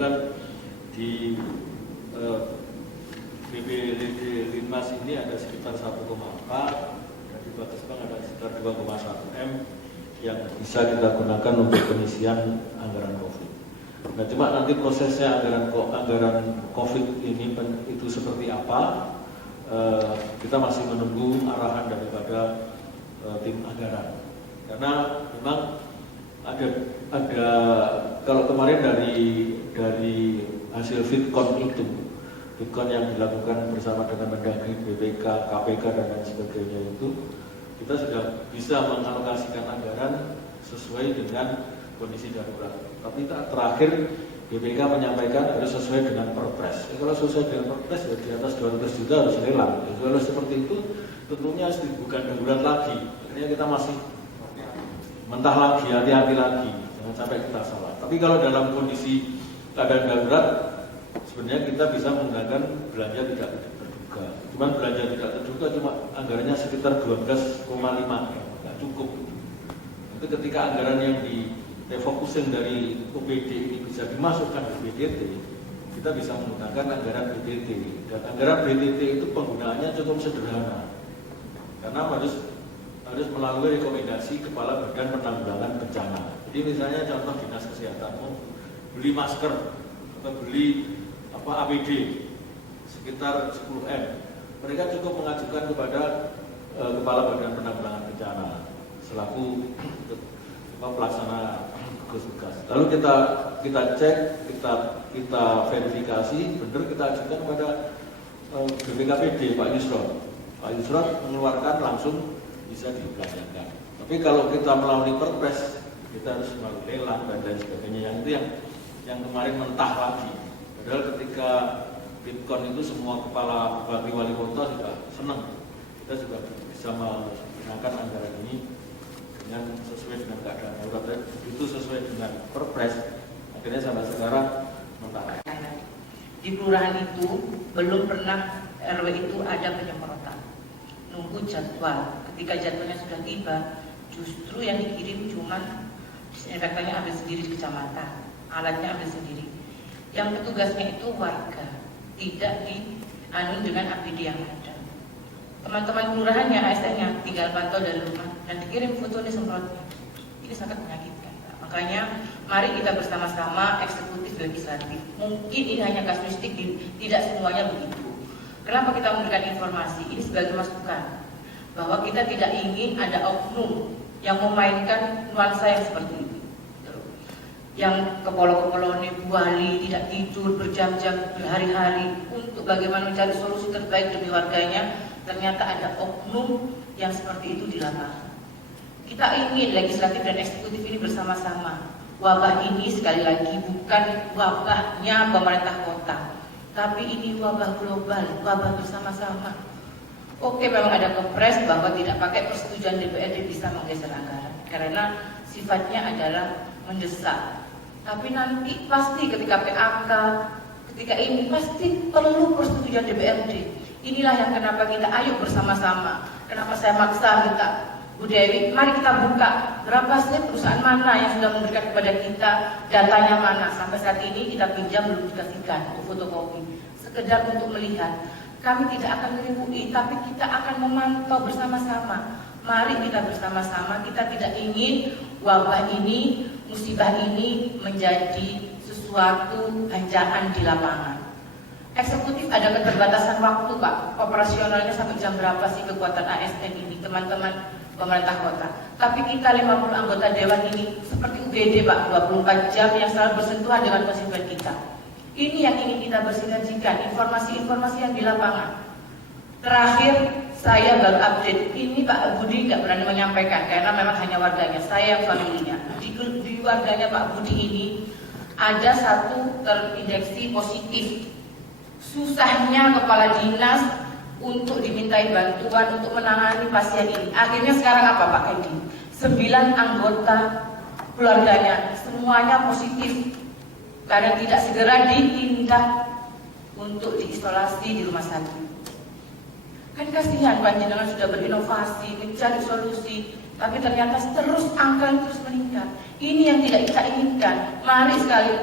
kebetulan di BPLD Linmas ini ada sekitar 1,4 dan di Batas Bank ada sekitar 2,1 M yang bisa kita gunakan untuk pengisian anggaran COVID. Nah, cuma nanti prosesnya anggaran COVID ini itu seperti apa, kita masih menunggu arahan daripada tim anggaran. Karena memang ada kalau kemarin dari hasil Fitcon yang dilakukan bersama dengan Mendagri, BPK, KPK dan lain sebagainya itu, kita sudah bisa mengalokasikan anggaran sesuai dengan kondisi darurat. Tapi terakhir BPK menyampaikan harus sesuai dengan Perpres. Kalau sesuai dengan Perpres ya di atas 200 juta harus lelang. Kalau seperti itu tentunya bukan darurat lagi. Akhirnya kita masih mentah lagi, hati-hati lagi, jangan sampai kita salah. Tapi kalau dalam kondisi keadaan darurat, sebenarnya kita bisa menggunakan belanja tidak terduga. Cuman belanja tidak terduga cuma anggarannya sekitar 12,5 ya, nggak cukup. Itu ketika anggaran yang refocusing dari OPD ini bisa dimasukkan ke BDT, kita bisa menggunakan anggaran BDT. Dan anggaran BDT itu penggunaannya cukup sederhana, karena harus melalui rekomendasi Kepala Badan Penanggulangan Bencana. Jadi misalnya contoh Dinas Kesehatan mau beli masker atau beli APD sekitar 10 M, mereka cukup mengajukan kepada Kepala Badan Penanggulangan Bencana selaku pelaksana tugas. Lalu kita cek, kita verifikasi, benar kita ajukan kepada BPKPD Pak Yusron. Pak Yusron mengeluarkan langsung bisa dibelanjakan. Tapi kalau kita melalui Perpres, kita harus melalui lelang dan lain sebagainya. Yang itu yang kemarin mentah lagi. Padahal ketika Bitcoin itu semua kepala bupati wali kota sudah senang. Kita juga bisa menggunakan anggaran ini dengan sesuai dengan keadaan darurat. Itu sesuai dengan Perpres. Akhirnya sampai sekarang mentah. Di kelurahan itu belum pernah RW itu ada penyemprotan. Nunggu jadwal. Ketika jadwalnya sudah tiba, justru yang dikirim cuma disinfektannya ambil sendiri di kecamatan, alatnya ambil sendiri. Yang petugasnya itu warga, tidak dianu dengan APD yang ada. Teman-teman kelurahannya, ASN-nya tinggal pantau dari rumah dan dikirim foto disemprotnya. Ini sangat menyakitkan. Makanya mari kita bersama-sama eksekutif legislatif. Mungkin ini hanya kasuistik, tidak semuanya begitu. Kenapa kita memberikan informasi? Ini sebagai masukan bahwa kita tidak ingin ada oknum yang memainkan nuansa yang seperti ini, yang kepolo-kepolo buali, tidak tidur berjam-jam berhari-hari untuk bagaimana mencari solusi terbaik demi warganya. Ternyata ada oknum yang seperti itu di lapangan. Kita ingin legislatif dan eksekutif ini bersama-sama. Wabah ini sekali lagi bukan wabahnya pemerintah kota, tapi ini wabah global, wabah bersama-sama. Oke, memang ada kepres bahwa tidak pakai persetujuan DPRD bisa menggeser anggaran karena sifatnya adalah mendesak. Tapi nanti pasti ketika PAK, ketika ini pasti perlu persetujuan DPRD. Inilah yang kenapa kita ayo bersama-sama. Kenapa saya maksa minta Bu Dewi, mari kita buka berapa sih perusahaan mana yang sudah memberikan kepada kita, datanya mana. Sampai saat ini kita pinjam belum dikasihkan untuk fotokopi, sekedar untuk melihat. Kami tidak akan meribui, tapi kita akan memantau bersama-sama. Mari kita bersama-sama, kita tidak ingin wabah ini, musibah ini menjadi sesuatu ancaman di lapangan. Eksekutif ada keterbatasan waktu, Pak. Operasionalnya sampai jam berapa sih kekuatan ASN ini, teman-teman pemerintah kota. Tapi kita 50 anggota dewan ini seperti UGD, Pak, 24 jam yang selalu bersentuhan dengan konstituen kita. Ini yang ingin kita bersinergikan, informasi-informasi yang di lapangan. Terakhir, saya baru update. Ini Pak Budi nggak berani menyampaikan karena memang hanya warganya, saya yang familinya. Di warganya Pak Budi ini ada satu terindeksi positif. Susahnya kepala dinas untuk dimintai bantuan untuk menangani pasien ini. Akhirnya sekarang apa Pak Edi? 9 anggota keluarganya semuanya positif. Karena tidak segera ditindak untuk diisolasi di rumah sakit. Kan kasihan panjenengan sudah berinovasi, mencari solusi, tapi ternyata terus angka terus meningkat. Ini yang tidak kita inginkan. Mari sekali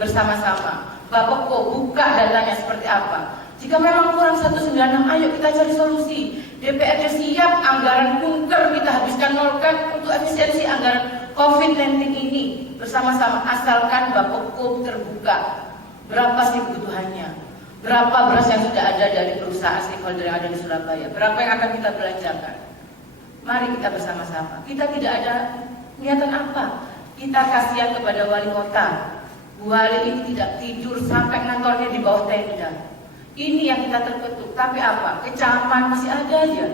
bersama-sama. Bapeko buka datanya seperti apa. Jika memang kurang 196, ayo kita cari solusi. DPRD siap, anggaran kunker kita habiskan nolkan untuk efisiensi anggaran COVID-19 ini bersama-sama, asalkan Bapeko terbuka. Berapa sih kebutuhannya? Berapa beras yang sudah ada dari perusahaan stakeholder yang ada di Surabaya? Berapa yang akan kita belanjakan? Mari kita bersama-sama. Kita tidak ada niatan apa. Kita kasihan kepada wali kota. Bu Wali ini tidak tidur sampai kantornya di bawah tenda. Ini yang kita terketuk. Tapi apa? Kecaman masih ada aja.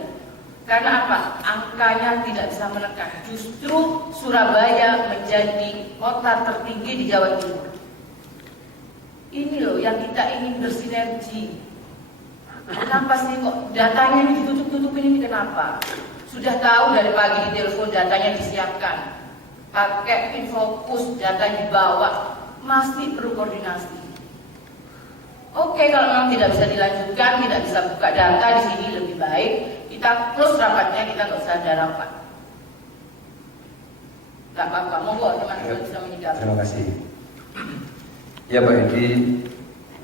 Karena apa? Angkanya tidak bisa menekan. Justru Surabaya menjadi kota tertinggi di Jawa Timur. Ini loh yang kita ingin bersinergi. Kenapa sih kok datanya ini ditutup-tutupin ini kenapa? Sudah tahu dari pagi di telepon datanya disiapkan. Pakai Infocus, data dibawa. Masih perlu koordinasi. Oke, kalau memang tidak bisa dilanjutkan, tidak bisa buka data di sini lebih baik kita close rapatnya, kita nggak usah ada rapat. Gak apa-apa, monggo teman-teman bisa menyikapi. Terima kasih. Ya Pak Edi,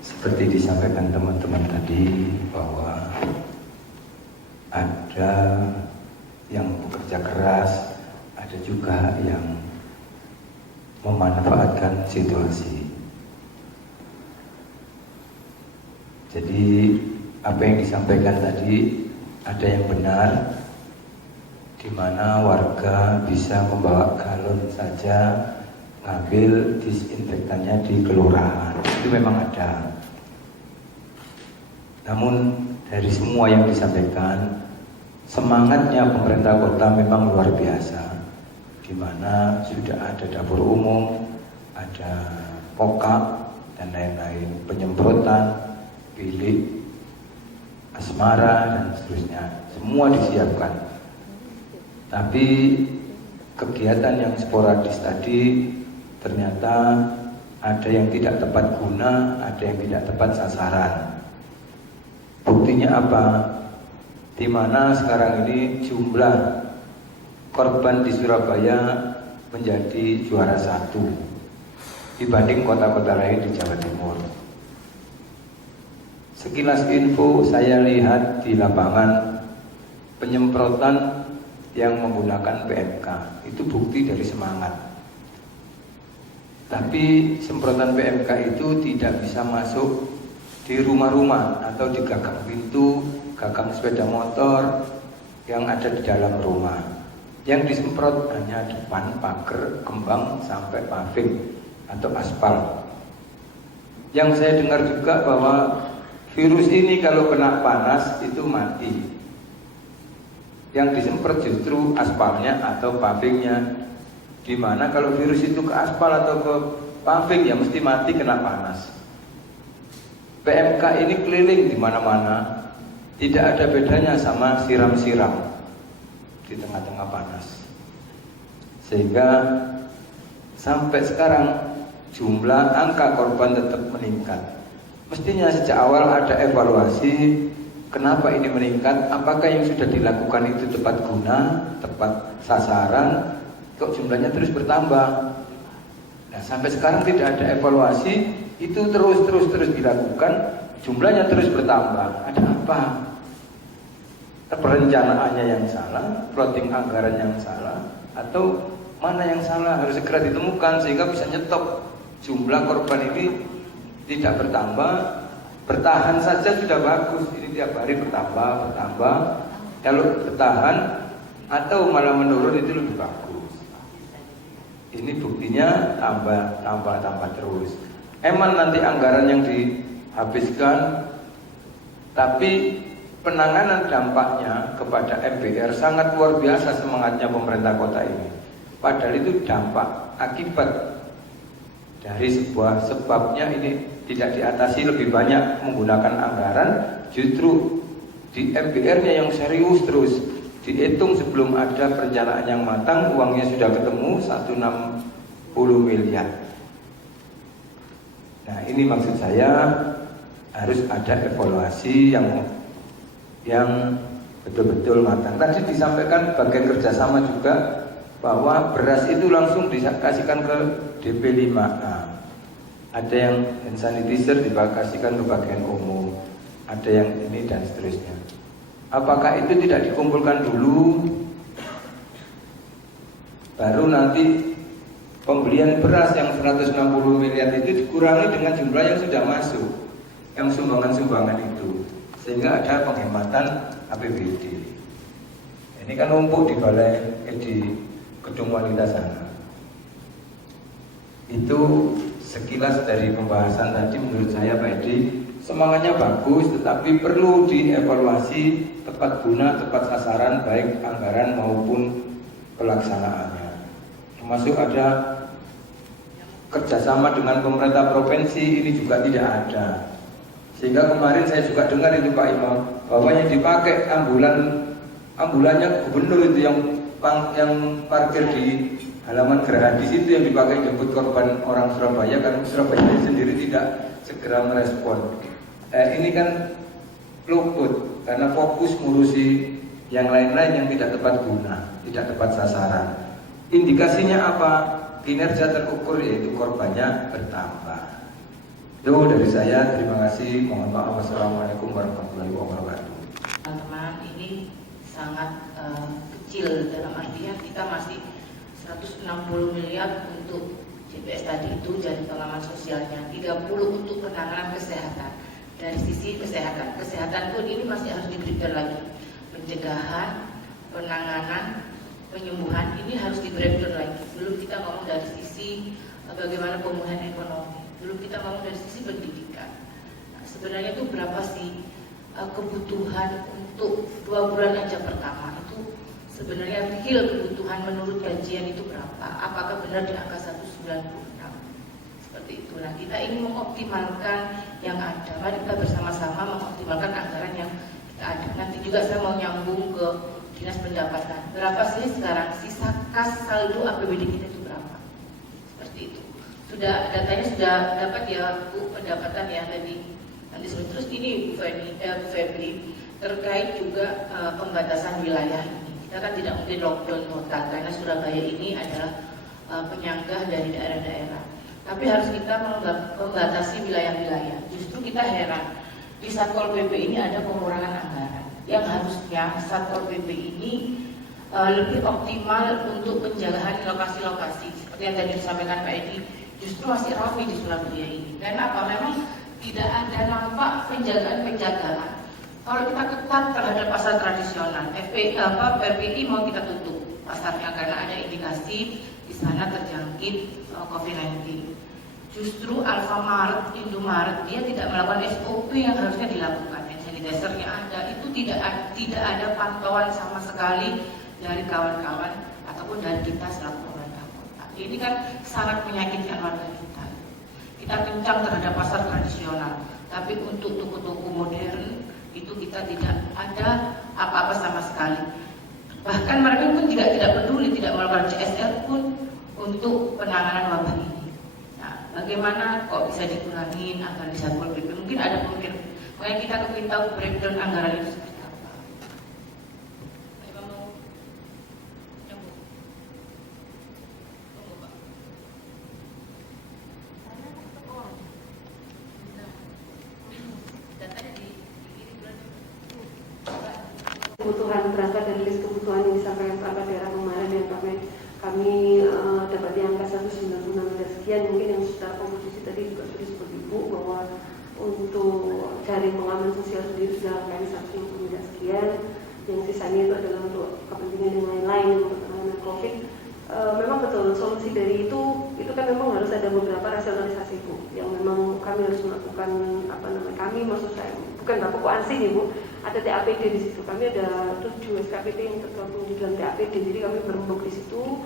seperti disampaikan teman-teman tadi bahwa ada yang bekerja keras, ada juga yang memanfaatkan situasi. Jadi apa yang disampaikan tadi ada yang benar, di mana warga bisa membawa galon saja ngambil disinfektannya di kelurahan. Itu memang ada. Namun dari semua yang disampaikan, semangatnya pemerintah kota memang luar biasa, di mana sudah ada dapur umum, ada pokak dan lain-lain, penyemprotan, bilik asmara dan seterusnya, semua disiapkan. Tapi kegiatan yang sporadis tadi ternyata ada yang tidak tepat guna, ada yang tidak tepat sasaran. Buktinya apa? Di mana sekarang ini jumlah korban di Surabaya menjadi juara 1 dibanding kota-kota lain di Jawa Timur. Sekilas info saya lihat di lapangan penyemprotan yang menggunakan PMK itu bukti dari semangat. Tapi semprotan PMK itu tidak bisa masuk di rumah-rumah atau di gagang pintu, gagang sepeda motor yang ada di dalam rumah. Yang disemprot hanya depan, pagar, kembang sampai paving atau aspal. Yang saya dengar juga bahwa virus ini kalau kena panas itu mati. Yang disemprot justru aspalnya atau pavingnya. Dimana kalau virus itu ke aspal atau ke paving ya mesti mati kena panas. PMK ini keliling di mana-mana, tidak ada bedanya sama siram-siram di tengah-tengah panas. Sehingga sampai sekarang jumlah angka korban tetap meningkat. Mestinya sejak awal ada evaluasi kenapa ini meningkat, apakah yang sudah dilakukan itu tepat guna, tepat sasaran, kok jumlahnya terus bertambah. Nah, sampai sekarang tidak ada evaluasi, itu terus dilakukan, jumlahnya terus bertambah. Ada apa? Perencanaannya yang salah, plotting anggaran yang salah, atau mana yang salah harus segera ditemukan sehingga bisa nyetop jumlah korban ini tidak bertambah. Bertahan saja sudah bagus, ini tiap hari bertambah. Kalau bertahan atau malah menurun itu lebih bagus. Ini buktinya tambah terus. Emang nanti anggaran yang dihabiskan, tapi penanganan dampaknya kepada MBR sangat luar biasa semangatnya pemerintah kota ini. Padahal itu dampak akibat dari sebuah sebabnya ini tidak diatasi lebih banyak menggunakan anggaran, justru di MBR-nya yang serius terus dihitung sebelum ada perencanaan yang matang, uangnya sudah ketemu 160 miliar. Nah, ini maksud saya harus ada evaluasi yang betul-betul matang. Tadi disampaikan bagian kerjasama juga bahwa beras itu langsung dikasihkan ke DP5A. ada yang hand sanitizer dibagi-kasihkan ke bagian umum, ada yang ini dan seterusnya. Apakah itu tidak dikumpulkan dulu, baru nanti pembelian beras yang 160 miliar itu dikurangi dengan jumlah yang sudah masuk, yang sumbangan-sumbangan itu, sehingga ada penghematan APBD. Ini kan numpuk di balai di gedung wanita sana. Itu sekilas dari pembahasan tadi. Menurut saya Pak Edi semangatnya bagus, tetapi perlu dievaluasi tepat guna, tepat sasaran, baik anggaran maupun pelaksanaannya. Termasuk ada kerjasama dengan pemerintah provinsi, ini juga tidak ada. Sehingga kemarin saya juga dengar itu Pak Imam, bahwa yang dipakai ambulannya gubernur itu yang parkir di halaman Gerahadis itu yang dipakai jemput korban orang Surabaya, karena Surabaya sendiri tidak segera merespon. Ini kan luput karena fokus ngurusi yang lain-lain yang tidak tepat guna, tidak tepat sasaran. Indikasinya apa? Kinerja terukur, yaitu korbannya bertambah. Itu dari saya, terima kasih. Mohon maaf. Wassalamualaikum warahmatullahi wabarakatuh. Teman-teman, ini sangat kecil, dalam artian kita masih 160 miliar untuk JPS tadi itu jadi pengaman sosialnya, 30 untuk penanganan kesehatan. Dari sisi kesehatan pun ini masih harus di-breakdown lagi. Pencegahan, penanganan, penyembuhan ini harus di-breakdown lagi. Belum kita ngomong dari sisi bagaimana pemulihan ekonomi, belum kita ngomong dari sisi pendidikan. Nah, sebenarnya itu berapa sih kebutuhan untuk 2 bulan aja pertama itu, sebenarnya real kebutuhan menurut kajian itu berapa? Apakah benar di angka 196? Seperti itu. Nah, kita ingin mengoptimalkan yang ada. Mari kita bersama-sama mengoptimalkan anggaran yang kita ada. Nanti juga saya mau nyambung ke Dinas Pendapatan. Berapa sih sekarang sisa kas saldo APBD kita itu berapa? Seperti itu. Sudah datanya sudah dapat ya Bu, pendapatan ya tadi. Nanti terus ini Bu Febri terkait juga pembatasan wilayah ini. Kita kan tidak mungkin lockdown total karena Surabaya ini adalah penyanggah dari daerah-daerah. Tapi harus kita membatasi wilayah-wilayah. Justru kita heran, di Satpol PP ini ada pengurangan anggaran. Yang harusnya Satpol PP ini lebih optimal untuk penjagaan lokasi-lokasi. Seperti yang tadi disampaikan Pak Edi, justru masih ramai di Surabaya ini. Karena apa? Memang tidak ada nampak penjagaan. Kalau kita ketat terhadap pasar tradisional, PPI mau kita tutup pasarnya karena ada indikasi di sana terjangkit COVID-19. Justru Alfamart, Indomaret dia tidak melakukan SOP yang harusnya dilakukan. Sanitizer-nya ada, itu tidak ada pantauan sama sekali dari kawan-kawan ataupun dari kita selaku pemerintah kota. Ini kan sangat menyakitkan warga kita. Kita kencang terhadap pasar tradisional, tapi untuk toko-toko modern itu kita tidak ada apa-apa sama sekali. Bahkan mereka pun tidak peduli, tidak melakukan CSR pun untuk penanganan wabah ini. Nah, bagaimana kok bisa dikurangin anggaran di Satpol PP? Mungkin ada pemikiran. Makanya kita ingin tahu breakdown anggaran itu seperti apa. Kebutuhan berangkat dari list kebutuhan yang disampaikan perangkat daerah kemarin yang kami dapat di angka 196 sekian. Mungkin yang secara komposisi tadi juga sudah disebut Ibu bahwa untuk jaring pengaman sosial sendiri sudah angka 160 sekian. Yang sisanya itu adalah untuk kepentingan yang lain-lain untuk penanganan COVID. Memang betul solusi dari itu kan memang harus ada beberapa rasionalisasi Bu, yang memang kami harus melakukan kami maksud saya bukan Bapak Koansi nih Bu, ada TAPD di situ. Kami ada 7 SKPD yang tergabung di dalam TAPD, jadi kami berembuk di situ.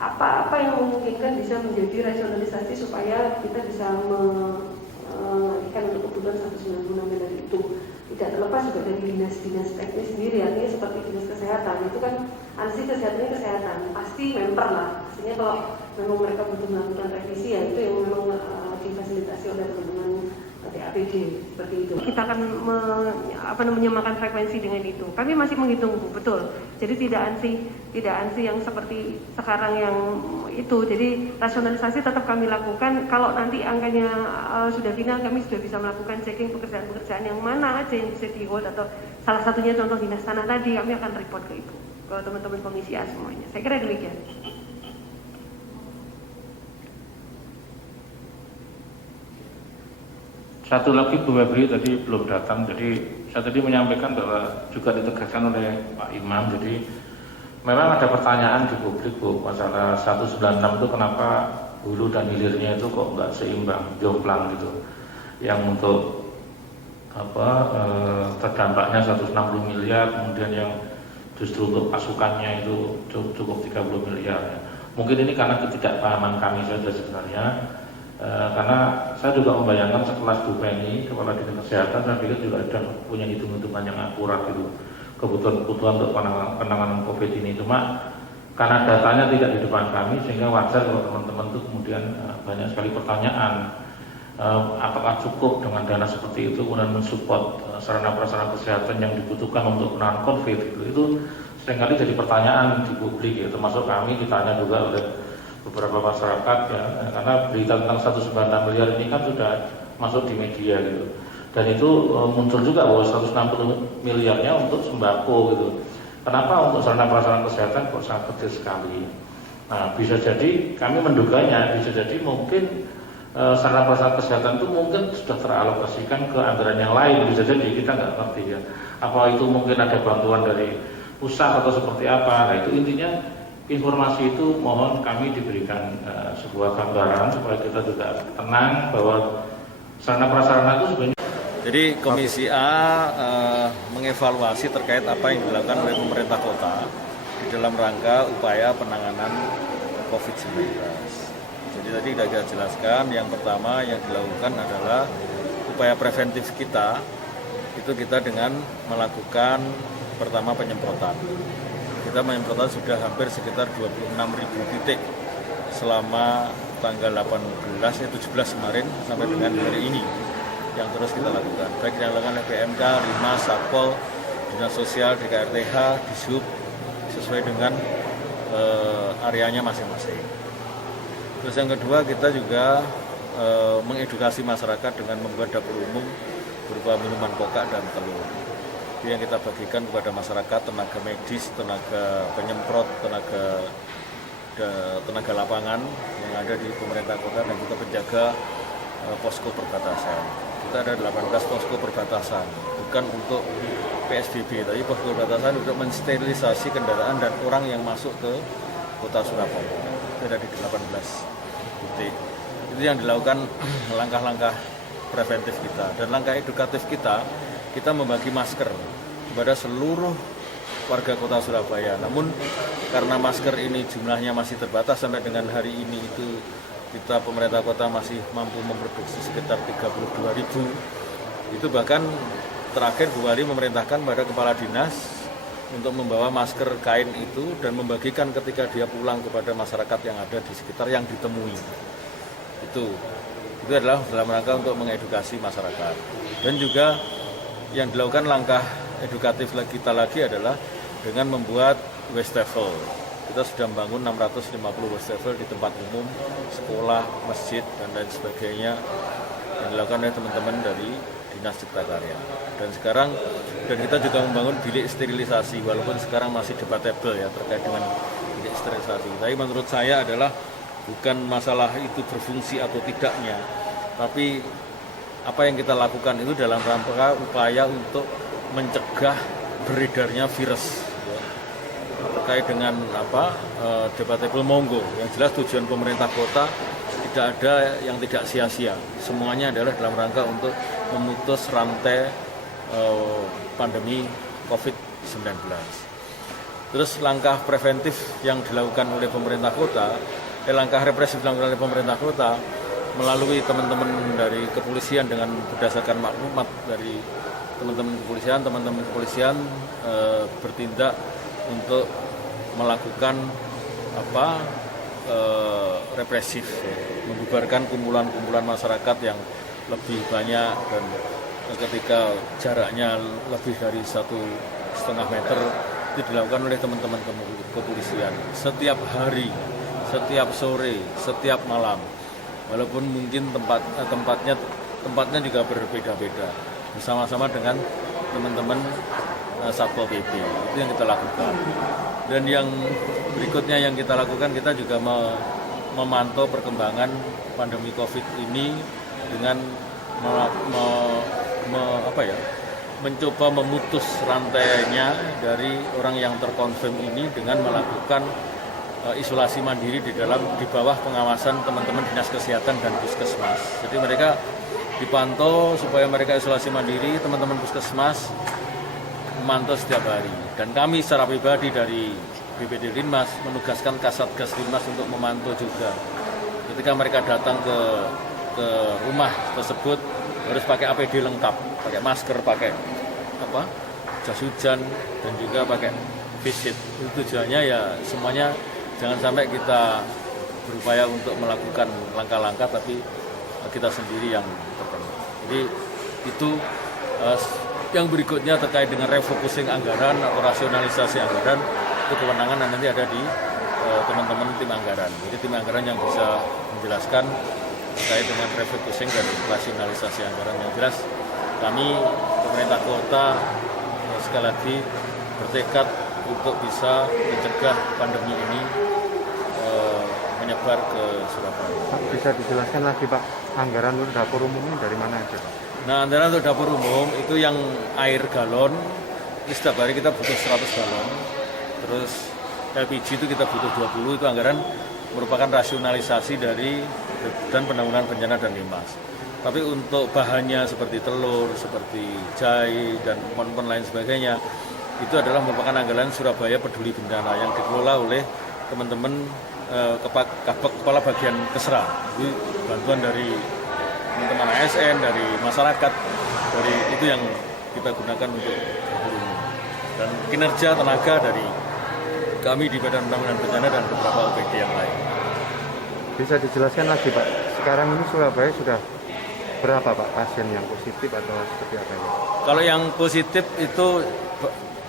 Apa yang memungkinkan bisa menjadi rasionalisasi supaya kita bisa mengalihkan untuk kebutuhan 196 miliar itu. Tidak terlepas juga dari dinas-dinas teknis sendiri, artinya seperti dinas kesehatan itu kan ansi kesehatannya kesehatan pasti member lah. Artinya kalau memang mereka butuh melakukan revisi ya itu yang memang difasilitasi oleh teman-teman seperti APD seperti itu. Kita akan menyamakan frekuensi dengan itu. Kami masih menghitung, Bu, betul. Jadi tidak ansi yang seperti sekarang yang itu. Jadi rasionalisasi tetap kami lakukan. Kalau nanti angkanya sudah final, kami sudah bisa melakukan checking pekerjaan-pekerjaan yang mana aja yang bisa di hold, atau salah satunya contoh dinas tanah tadi, kami akan report ke Ibu, ke teman-teman komisi A semuanya. Saya kira demikian. Satu lagi Bu Febri tadi belum datang, jadi saya tadi menyampaikan bahwa juga ditegaskan oleh Pak Imam. Jadi memang ada pertanyaan di publik, Bu, masalah 196 itu kenapa hulu dan hilirnya itu kok nggak seimbang, jomplang gitu. Yang untuk terdampaknya 160 miliar, kemudian yang justru untuk pasukannya itu cukup 30 miliar. Mungkin ini karena ketidakpahaman kami saja sebenarnya. Karena saya juga membayangkan sekelas Bu Penny, Kepala Dinas Kesehatan, saya pikir juga ada punya hitung-hitungan yang akurat gitu, kebutuhan untuk penanganan COVID ini. Cuma karena datanya tidak di depan kami, sehingga wajar kalau teman-teman itu kemudian banyak sekali pertanyaan, apakah cukup dengan dana seperti itu kemudian mensupport sarana prasarana kesehatan yang dibutuhkan untuk penanganan COVID gitu. Itu seringkali jadi pertanyaan di publik ya, termasuk kami ditanya juga oleh beberapa masyarakat ya, karena berita tentang 196 miliar ini kan sudah masuk di media gitu, dan itu muncul juga bahwa 160 miliarnya untuk sembako gitu. Kenapa untuk sarana prasarana kesehatan kok sangat kecil sekali? Nah, bisa jadi kami menduganya, bisa jadi mungkin sarana prasarana kesehatan itu mungkin sudah teralokasikan ke anggaran yang lain, bisa jadi, kita nggak ngerti ya. Apa itu mungkin ada bantuan dari pusat atau seperti apa? Nah, itu intinya. Informasi itu mohon kami diberikan sebuah gambaran supaya kita juga tenang bahwa sarana prasarana itu sebenarnya. Jadi Komisi A mengevaluasi terkait apa yang dilakukan oleh pemerintah kota di dalam rangka upaya penanganan COVID-19. Jadi tadi sudah kita jelaskan, yang pertama yang dilakukan adalah upaya preventif kita, itu kita dengan melakukan pertama penyemprotan. Kita menyemprotkan sudah hampir sekitar 26.000 titik selama tanggal 17 kemarin sampai dengan hari ini, yang terus kita lakukan. Baik yang dilakukan oleh PMK, Limas, Satpol, Dinas Sosial, DKRTH, Dishub, sesuai dengan areanya masing-masing. Terus yang kedua, kita juga mengedukasi masyarakat dengan membuat dapur umum berupa minuman kokak dan telur. Yang kita bagikan kepada masyarakat, tenaga medis, tenaga penyemprot, tenaga lapangan yang ada di pemerintah kota dan juga penjaga posko perbatasan. Kita ada 18 posko perbatasan, bukan untuk PSBB, tapi posko perbatasan untuk mensterilisasi kendaraan dan orang yang masuk ke kota Surabaya. Itu ada di 18 titik. Itu yang dilakukan langkah-langkah preventif kita. Dan langkah edukatif kita membagi masker kepada seluruh warga kota Surabaya. Namun karena masker ini jumlahnya masih terbatas, sampai dengan hari ini itu kita pemerintah kota masih mampu memproduksi sekitar 32.000. Itu bahkan terakhir Bu Wali memerintahkan pada kepala dinas untuk membawa masker kain itu dan membagikan ketika dia pulang kepada masyarakat yang ada di sekitar yang ditemui. Itu adalah dalam rangka untuk mengedukasi masyarakat. Dan juga yang dilakukan langkah edukatif kita lagi adalah dengan membuat wastafel. Kita sudah membangun 650 wastafel di tempat umum, sekolah, masjid, dan lain sebagainya yang dilakukan oleh teman-teman dari Dinas Cipta Karya. Dan kita juga membangun bilik sterilisasi, walaupun sekarang masih debatable ya terkait dengan bilik sterilisasi. Tapi menurut saya adalah bukan masalah itu berfungsi atau tidaknya, tapi apa yang kita lakukan itu dalam rangka upaya untuk mencegah beredarnya virus ya. Terkait dengan debatable monggo, yang jelas tujuan pemerintah kota tidak ada yang tidak sia-sia, semuanya adalah dalam rangka untuk memutus rantai pandemi COVID-19. Terus langkah preventif yang dilakukan oleh pemerintah kota, langkah represif dilakukan oleh pemerintah kota melalui teman-teman dari kepolisian dengan berdasarkan maklumat dari teman-teman kepolisian bertindak untuk melakukan represif, membubarkan kumpulan-kumpulan masyarakat yang lebih banyak, dan ketika jaraknya lebih dari 1,5 meter itu dilakukan oleh teman-teman kepolisian setiap hari, setiap sore, setiap malam. Walaupun mungkin tempatnya juga berbeda-beda, bersama-sama dengan teman-teman Satpol PP. Itu yang kita lakukan. Dan yang berikutnya yang kita lakukan, kita juga memantau perkembangan pandemi COVID ini dengan mencoba memutus rantainya dari orang yang terkonfirm ini dengan melakukan isolasi mandiri di bawah pengawasan teman-teman dinas kesehatan dan puskesmas. Jadi mereka dipantau supaya mereka isolasi mandiri, teman-teman puskesmas memantau setiap hari. Dan kami secara pribadi dari BPD Linmas menugaskan Kasatgas Linmas untuk memantau juga. Ketika mereka datang ke rumah tersebut harus pakai APD lengkap, pakai masker, pakai jas hujan, dan juga pakai face shield. Itu tujuannya ya semuanya jangan sampai kita berupaya untuk melakukan langkah-langkah tapi kita sendiri yang terkena. Jadi itu yang berikutnya terkait dengan refocusing anggaran atau rasionalisasi anggaran, itu kewenangan nanti ada di teman-teman tim anggaran. Jadi tim anggaran yang bisa menjelaskan terkait dengan refocusing dan rasionalisasi anggaran. Yang jelas kami pemerintah kota sekali lagi bertekad untuk bisa mencegah pandemi ini menyebar ke Surabaya. Pak, bisa dijelaskan lagi Pak, anggaran untuk dapur umum ini dari mana aja Pak? Nah, anggaran untuk dapur umum itu yang air galon, ini setiap hari kita butuh 100 galon. Terus LPG itu kita butuh 20, itu anggaran merupakan rasionalisasi dari dan penanggulangan bencana dan Linmas. Tapi untuk bahannya seperti telur, seperti jahe, dan kompon lain sebagainya, itu adalah merupakan anggaran Surabaya Peduli Bencana yang dikelola oleh teman-teman kepala bagian Kesra. Jadi bantuan dari teman-teman ASN, dari masyarakat, dari itu yang kita gunakan untuk dapur umum. Dan kinerja tenaga dari kami di Badan Penanggulangan Bencana dan beberapa OPD yang lain. Bisa dijelaskan lagi Pak, sekarang ini Surabaya sudah berapa Pak pasien yang positif atau seperti apa ya? Kalau yang positif itu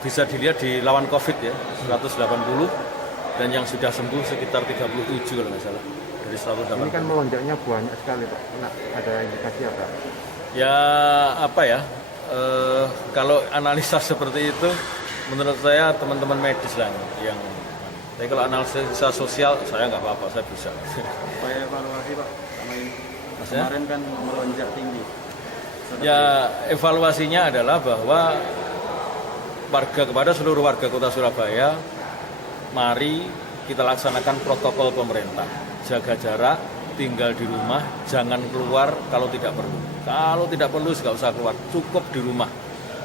bisa dilihat di lawan COVID ya, 180, dan yang sudah sembuh sekitar 37 kalau nggak salah, dari 180. Ini kan melonjaknya banyak sekali Pak, nah, ada indikasi apa? Ya kalau analisa seperti itu, menurut saya teman-teman medis lah yang. Tapi kalau analisa sosial saya nggak apa-apa, saya bisa. Upaya evaluasi Pak, sama ini Maksudnya? kemarin kan melonjak tinggi. Ya evaluasinya adalah bahwa kepada seluruh warga kota Surabaya, mari kita laksanakan protokol pemerintah. Jaga jarak, tinggal di rumah, jangan keluar kalau tidak perlu. Kalau tidak perlu nggak usah keluar, cukup di rumah.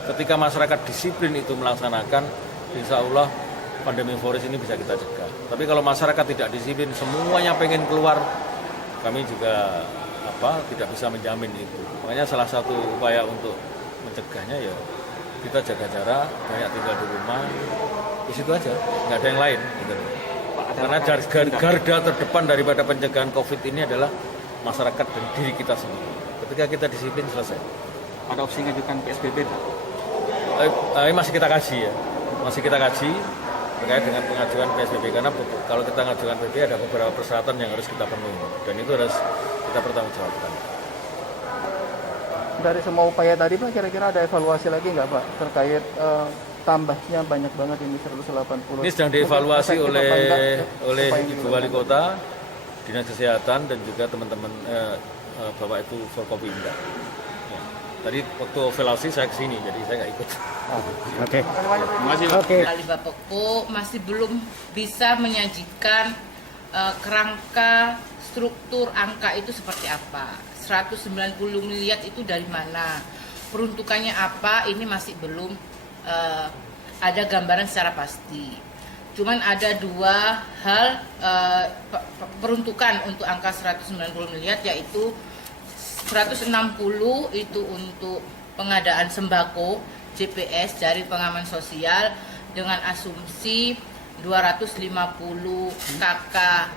Ketika masyarakat disiplin itu melaksanakan, insya Allah pandemi virus ini bisa kita cegah. Tapi kalau masyarakat tidak disiplin, semuanya pengen keluar, kami juga tidak bisa menjamin itu. Makanya salah satu upaya untuk mencegahnya ya kita jaga jarak, banyak tinggal di rumah, di situ aja, nggak ada yang lain. Gitu. Karena garda terdepan daripada pencegahan COVID ini adalah masyarakat dan diri kita sendiri. Ketika kita disiplin, selesai. Ada opsi ngajukan PSBB Pak? Masih kita kaji ya, terkait dengan pengajuan PSBB, karena kalau kita mengajukan PSBB ada beberapa persyaratan yang harus kita penuhi dan itu harus kita pertanggungjawabkan. Dari semua upaya tadi Pak, kira-kira ada evaluasi lagi nggak Pak terkait tambahnya banyak banget ini 180? Ini sedang dievaluasi oleh Ibu Wali Kota, Dinas Kesehatan, dan juga teman-teman Bapak Ibu Forkopimda. Tadi waktu evaluasi saya kesini, jadi saya nggak ikut. Oke. Terima kasih Pak. Oke. Kali Bapeko masih belum bisa menyajikan kerangka struktur angka itu seperti apa. 190 miliar itu dari mana, peruntukannya apa, ini masih belum ada gambaran secara pasti. Cuman ada dua hal peruntukan untuk angka 190 miliar, yaitu 160 itu untuk pengadaan sembako JPS dari pengaman sosial dengan asumsi 250 kakak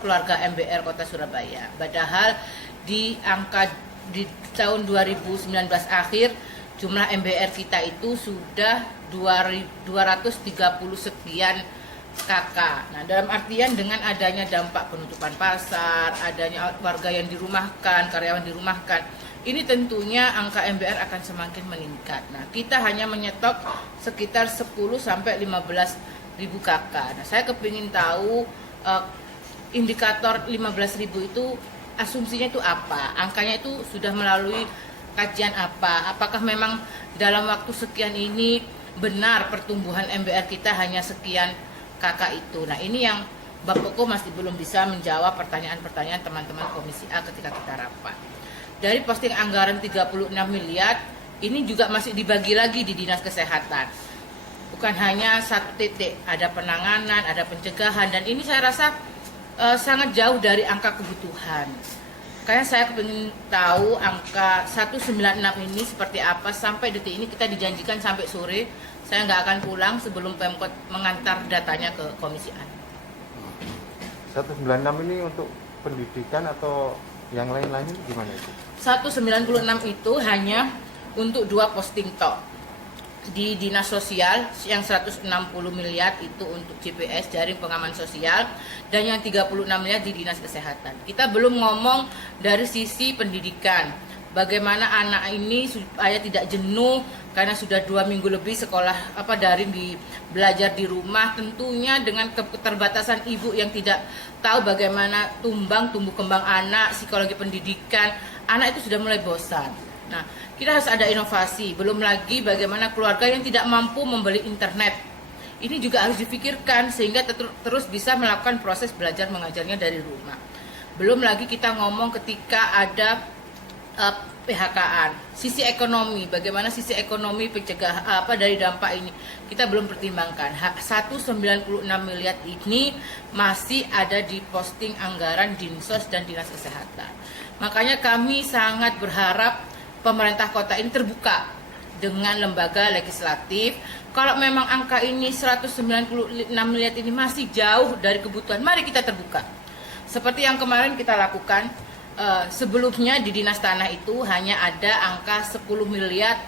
keluarga MBR Kota Surabaya. Padahal di angka di tahun 2019 akhir jumlah MBR kita itu sudah 230 sekian KK. Nah, dalam artian dengan adanya dampak penutupan pasar, adanya warga yang dirumahkan, karyawan dirumahkan, ini tentunya angka MBR akan semakin meningkat. Nah, kita hanya menyetop sekitar 10 sampai 15 ribu KK. Nah, saya kepingin tahu indikator 15 ribu itu asumsinya itu apa? Angkanya itu sudah melalui kajian apa? Apakah memang dalam waktu sekian ini benar pertumbuhan MBR kita hanya sekian KK itu? Nah, ini yang Bapeko masih belum bisa menjawab pertanyaan-pertanyaan teman-teman Komisi A ketika kita rapat. Dari posting anggaran 36 miliar, ini juga masih dibagi lagi di Dinas Kesehatan. Bukan hanya satu titik, ada penanganan, ada pencegahan, dan ini saya rasa sangat jauh dari angka kebutuhan. Kayaknya saya ingin tahu angka 196 ini seperti apa. Sampai detik ini kita dijanjikan sampai sore, saya nggak akan pulang sebelum Pemkot mengantar datanya ke Komisi A. 196 ini untuk pendidikan atau yang lain-lain gimana itu? 196 itu hanya untuk 2 posting tok. Di Dinas Sosial yang 160 miliar itu untuk GPS, jaring pengaman sosial, dan yang 36 miliar di Dinas Kesehatan. Kita belum ngomong dari sisi pendidikan, bagaimana anak ini supaya tidak jenuh karena sudah 2 minggu lebih sekolah daring belajar di rumah. Tentunya dengan keterbatasan ibu yang tidak tahu bagaimana tumbuh kembang anak, psikologi pendidikan, anak itu sudah mulai bosan. Nah, kita harus ada inovasi. Belum lagi bagaimana keluarga yang tidak mampu membeli internet. Ini juga harus dipikirkan sehingga terus bisa melakukan proses belajar mengajarnya dari rumah. Belum lagi kita ngomong ketika ada PHK-an, sisi ekonomi, bagaimana sisi ekonomi pencegah dari dampak ini kita belum pertimbangkan. 196 miliar ini masih ada di posting anggaran Dinsos dan Dinas Kesehatan. Makanya kami sangat berharap pemerintah kota ini terbuka dengan lembaga legislatif. Kalau memang angka ini 196 miliar ini masih jauh dari kebutuhan, mari kita terbuka. Seperti yang kemarin kita lakukan, sebelumnya di Dinas Tanah itu hanya ada angka 10 miliar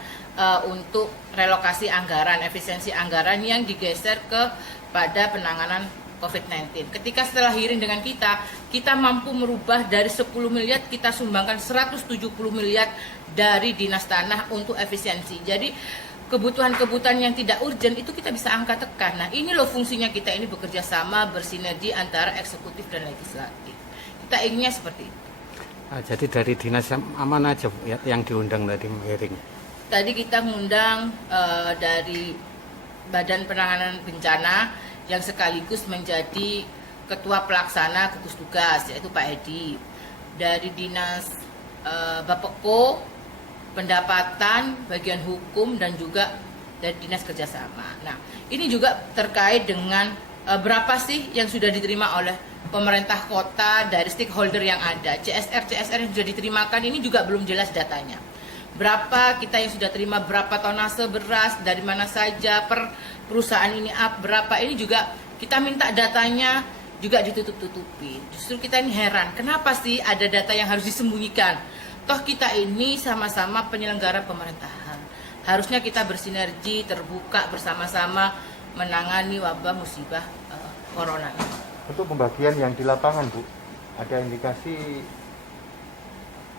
untuk relokasi anggaran, efisiensi anggaran yang digeser kepada penanganan COVID-19. Ketika setelah hearing dengan kita mampu merubah dari 10 miliar, kita sumbangkan 170 miliar dari Dinas Tanah untuk efisiensi. Jadi kebutuhan-kebutuhan yang tidak urgent itu kita bisa angkat tekan. Nah, ini loh fungsinya kita ini bekerja sama, bersinergi antara eksekutif dan legislatif. Kita inginnya seperti itu. Jadi dari dinas mana aja yang diundang tadi hearing? Tadi kita mengundang dari Badan Penanganan Bencana yang sekaligus menjadi ketua pelaksana gugus tugas, yaitu Pak Edi. Dari Dinas Bapeko, pendapatan, bagian hukum, dan juga dari Dinas Kerjasama. Nah, ini juga terkait dengan berapa sih yang sudah diterima oleh pemerintah kota dari stakeholder yang ada. CSR yang sudah diterimakan ini juga belum jelas datanya. Berapa kita yang sudah terima, berapa tonase beras, dari mana saja, per perusahaan ini berapa, ini juga kita minta datanya juga ditutup-tutupi. Justru kita ini heran, kenapa sih ada data yang harus disembunyikan? Toh kita ini sama-sama penyelenggara pemerintahan. Harusnya kita bersinergi, terbuka bersama-sama menangani wabah musibah corona ini. Untuk pembagian yang di lapangan, Bu, ada indikasi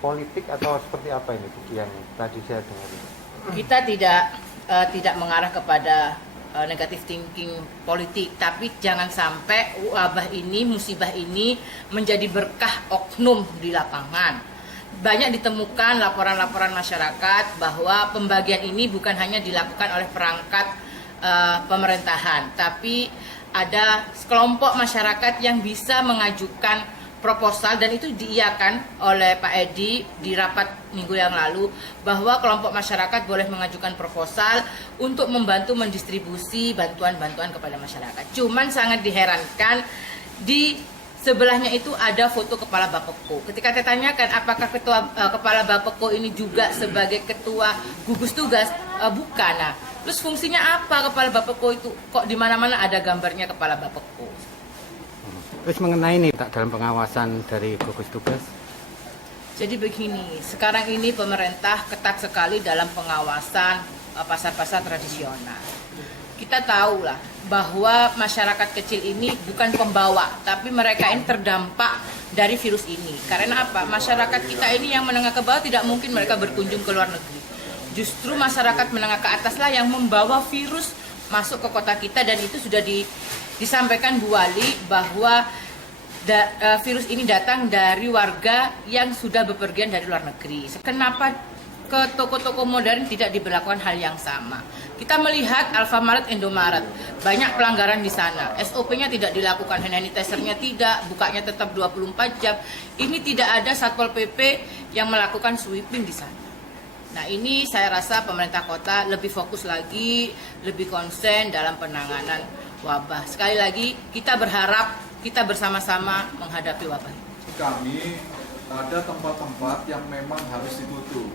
politik atau seperti apa ini, Bu, yang tadi saya dengar? Kita tidak mengarah kepada negatif thinking politik, tapi jangan sampai wabah ini, musibah ini menjadi berkah oknum di lapangan. Banyak ditemukan laporan-laporan masyarakat bahwa pembagian ini bukan hanya dilakukan oleh perangkat pemerintahan, tapi ada sekelompok masyarakat yang bisa mengajukan proposal, dan itu diiyakan oleh Pak Edi di rapat minggu yang lalu, bahwa kelompok masyarakat boleh mengajukan proposal untuk membantu mendistribusi bantuan-bantuan kepada masyarakat. Cuman sangat diherankan, di sebelahnya itu ada foto Kepala Bapeko. Ketika saya tanyakan apakah Kepala Bapeko ini juga sebagai ketua gugus tugas, bukan. Nah, terus fungsinya apa Kepala Bapeko itu? Kok di mana-mana ada gambarnya Kepala Bapeko? Terus mengenai ini dalam pengawasan dari gugus tugas? Jadi begini, sekarang ini pemerintah ketat sekali dalam pengawasan pasar-pasar tradisional. Kita tahu lah bahwa masyarakat kecil ini bukan pembawa, tapi mereka ini terdampak dari virus ini. Karena apa? Masyarakat kita ini yang menengah ke bawah tidak mungkin mereka berkunjung ke luar negeri. Justru masyarakat menengah ke atas lah yang membawa virus masuk ke kota kita, dan itu sudah disampaikan Bu Wali bahwa virus ini datang dari warga yang sudah bepergian dari luar negeri. Kenapa ke toko-toko modern tidak diberlakukan hal yang sama? Kita melihat Alfamart, Indomaret, banyak pelanggaran di sana. SOP-nya tidak dilakukan, hand sanitizer-nya tidak, bukanya tetap 24 jam. Ini tidak ada Satpol PP yang melakukan sweeping di sana. Nah, ini saya rasa pemerintah kota lebih fokus lagi, lebih konsen dalam penanganan wabah. Sekali lagi, kita berharap kita bersama-sama menghadapi wabah. Kami ada tempat-tempat yang memang harus ditutup,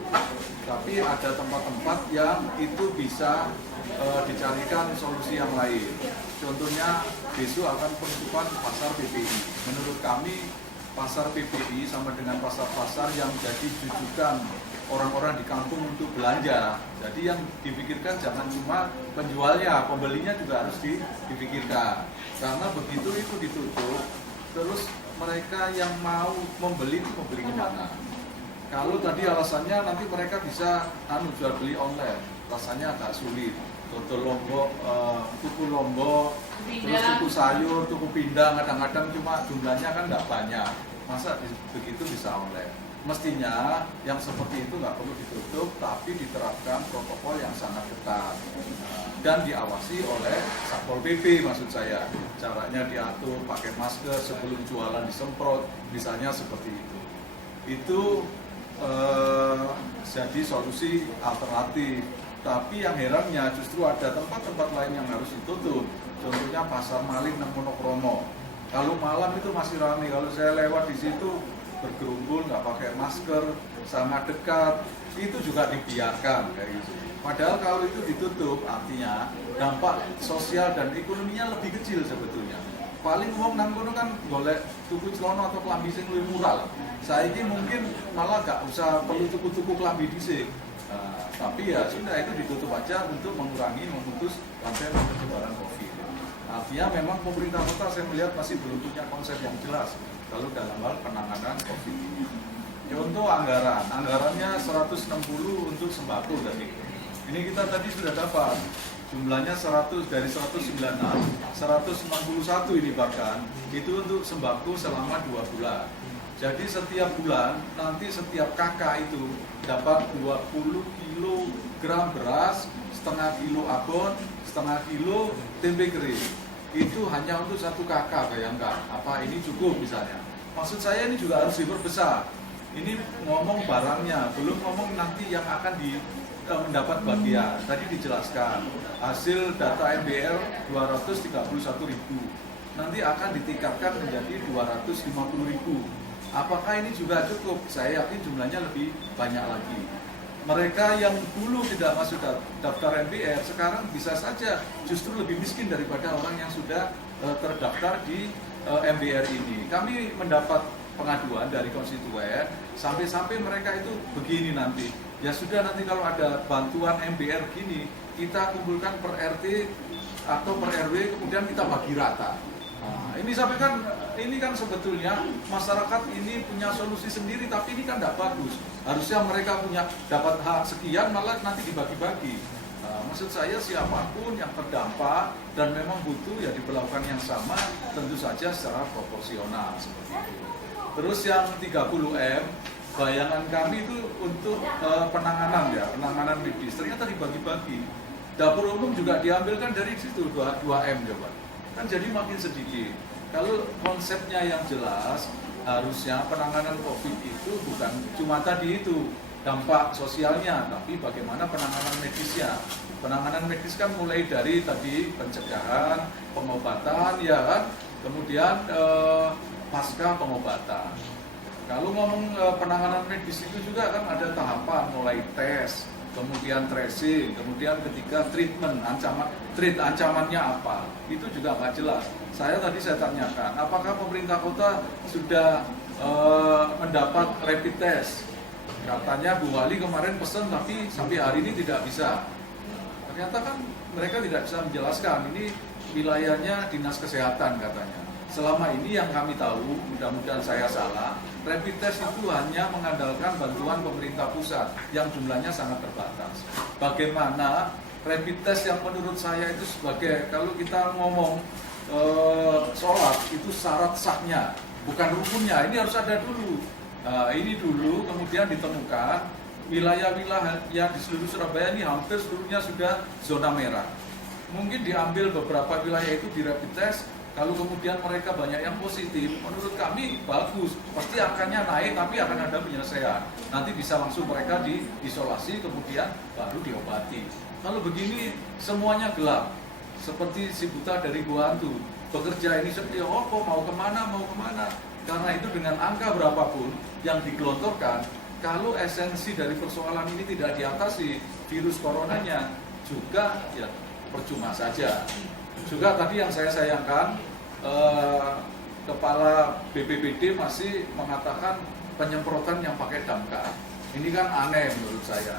tapi ada tempat-tempat yang itu bisa dicarikan solusi yang lain. Contohnya besok akan penutupan pasar PPI. Menurut kami pasar PPI sama dengan pasar-pasar yang jadi jujukan orang-orang di kampung untuk belanja. Jadi yang dipikirkan jangan cuma penjualnya, pembelinya juga harus dipikirkan. Karena begitu itu ditutup, terus mereka yang mau membeli itu membeli ke mana? Kalau tadi alasannya nanti mereka bisa jual beli online, rasanya agak sulit. Tuku lombok, terus tuku sayur, tuku pindang, kadang-kadang cuma jumlahnya kan nggak banyak. Masa begitu bisa online? Mestinya yang seperti itu nggak perlu ditutup, tapi diterapkan protokol yang sangat ketat dan diawasi oleh Satpol PP. Maksud saya, caranya diatur, pakai masker, sebelum jualan disemprot, misalnya seperti itu. Itu jadi solusi alternatif. Tapi yang herannya justru ada tempat-tempat lain yang harus ditutup. Contohnya pasar Malin nang Monokromo. Kalau malam itu masih ramai. Kalau saya lewat di situ bergerumpul, nggak pakai masker, sangat dekat, itu juga dibiarkan kayak gitu. Padahal kalau itu ditutup, artinya dampak sosial dan ekonominya lebih kecil sebetulnya. Paling wong nang kono kan golek tuku celana atau klambi sing luwih murah. Saiki mungkin malah nggak usah perlu tuku-tuku klambi dhisik. Tapi ya sudah, itu ditutup aja untuk mengurangi, memutus rantai penyebaran COVID. Artinya memang pemerintah kota saya melihat masih belum punya konsep yang jelas kalau dalam hal penanganan COVID ini. Contoh anggarannya 160 untuk sembako tadi. Ini kita tadi sudah dapat jumlahnya 100 dari 196, 161 ini bahkan itu untuk sembako selama 2 bulan. Jadi setiap bulan nanti setiap kakak itu dapat 20 kilogram beras, setengah kilo abon, setengah kilo tempe kering. Itu hanya untuk satu kakak, bayangkan. Apa ini cukup misalnya? Maksud saya ini juga harus diperbesar. Ini ngomong barangnya, belum ngomong nanti yang akan mendapat bagian. Tadi dijelaskan hasil data MBR 231.000, nanti akan ditingkatkan menjadi 250.000. Apakah ini juga cukup? Saya yakin jumlahnya lebih banyak lagi. Mereka yang dulu tidak masuk daftar MBR sekarang bisa saja justru lebih miskin daripada orang yang sudah terdaftar di MBR ini. Kami mendapat pengaduan dari konstituen sampai-sampai mereka itu begini nanti. Ya sudah, nanti kalau ada bantuan MBR gini, kita kumpulkan per RT atau per RW, kemudian kita bagi rata. Nah, ini sampai kan, ini kan sebetulnya masyarakat ini punya solusi sendiri, tapi ini kan tidak bagus. Harusnya mereka punya dapat hak sekian, malah nanti dibagi-bagi. Nah, maksud saya siapapun yang terdampak dan memang butuh ya diperlakukan yang sama, tentu saja secara proporsional seperti itu. Terus yang 30M, bayangan kami itu untuk penanganan medis, ternyata dibagi-bagi. Dapur umum juga diambilkan dari situ 2M coba. Kan jadi makin sedikit. Kalau konsepnya yang jelas, harusnya penanganan COVID itu bukan cuma tadi itu dampak sosialnya, tapi bagaimana penanganan medisnya. Penanganan medis kan mulai dari tadi pencegahan, pengobatan, ya kan, kemudian pasca pengobatan. Kalau ngomong penanganan medis itu juga kan ada tahapan, mulai tes, kemudian tracing, kemudian ketiga treatment, ancamannya apa, itu juga nggak jelas. Saya tanyakan, apakah pemerintah kota sudah mendapat rapid test. Katanya Bu Wali kemarin pesan tapi sampai hari ini tidak bisa. Ternyata kan mereka tidak bisa menjelaskan, ini wilayahnya Dinas Kesehatan katanya. Selama ini yang kami tahu, mudah-mudahan saya salah, rapid test itu hanya mengandalkan bantuan pemerintah pusat yang jumlahnya sangat terbatas. Bagaimana rapid test yang menurut saya itu sebagai, kalau kita ngomong sholat itu syarat sahnya, bukan rukunnya, ini harus ada dulu. Ini dulu kemudian ditemukan wilayah-wilayah yang di seluruh Surabaya ini hampir seluruhnya sudah zona merah. Mungkin diambil beberapa wilayah itu di rapid test, kalau kemudian mereka banyak yang positif, menurut kami bagus, pasti angkanya naik tapi akan ada penyelesaian. Nanti bisa langsung mereka diisolasi kemudian baru diobati. Kalau begini semuanya gelap, seperti si buta dari gua hantu. Bekerja ini seperti kok mau kemana. Karena itu dengan angka berapapun yang digelontorkan, kalau esensi dari persoalan ini tidak diatasi, virus coronanya juga ya percuma saja. Juga tadi yang saya sayangkan, Kepala BPBD masih mengatakan penyemprotan yang pakai damkar. Ini kan aneh menurut saya.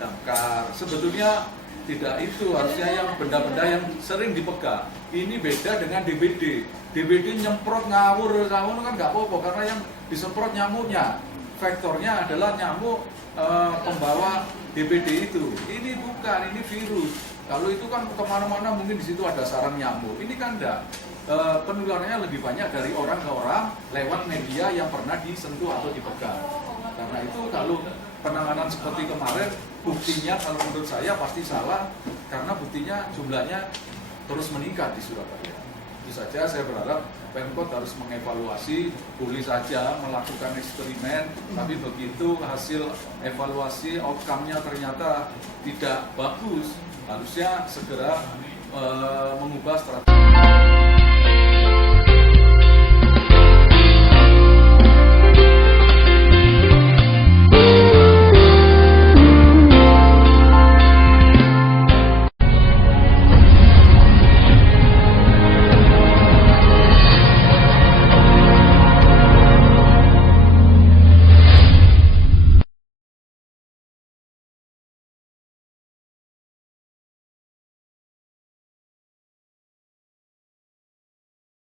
Damkar sebetulnya tidak, itu harusnya yang benda-benda yang sering dipegang. Ini beda dengan DBD. DBD nyemprot ngawur kan nggak apa-apa, karena yang disemprot nyamuknya. Faktornya adalah nyamuk pembawa DBD itu. Ini bukan, ini virus. Kalau itu kan kemana-mana mungkin di situ ada sarang nyamuk. Ini kan enggak. Penularannya lebih banyak dari orang ke orang lewat media yang pernah disentuh atau dipegang. Karena itu kalau penanganan seperti kemarin, buktinya kalau menurut saya pasti salah, karena buktinya jumlahnya terus meningkat di Surabaya. Itu saja saya berharap Pemkot harus mengevaluasi, boleh saja melakukan eksperimen, tapi begitu hasil evaluasi outcome-nya ternyata tidak bagus, harusnya segera mengubah strategi.